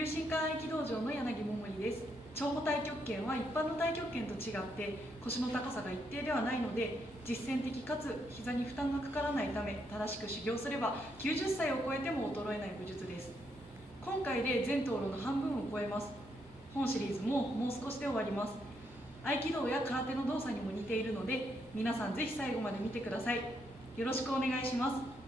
龍神館合気道場の柳桃里です。趙堡太極拳は一般の太極拳と違って腰の高さが一定ではないので、実践的かつ膝に負担がかからないため、正しく修行すれば90歳を超えても衰えない武術です。今回で全討論の半分を超えます。本シリーズももう少しで終わります。合気道や空手の動作にも似ているので、皆さんぜひ最後まで見てください。よろしくお願いします。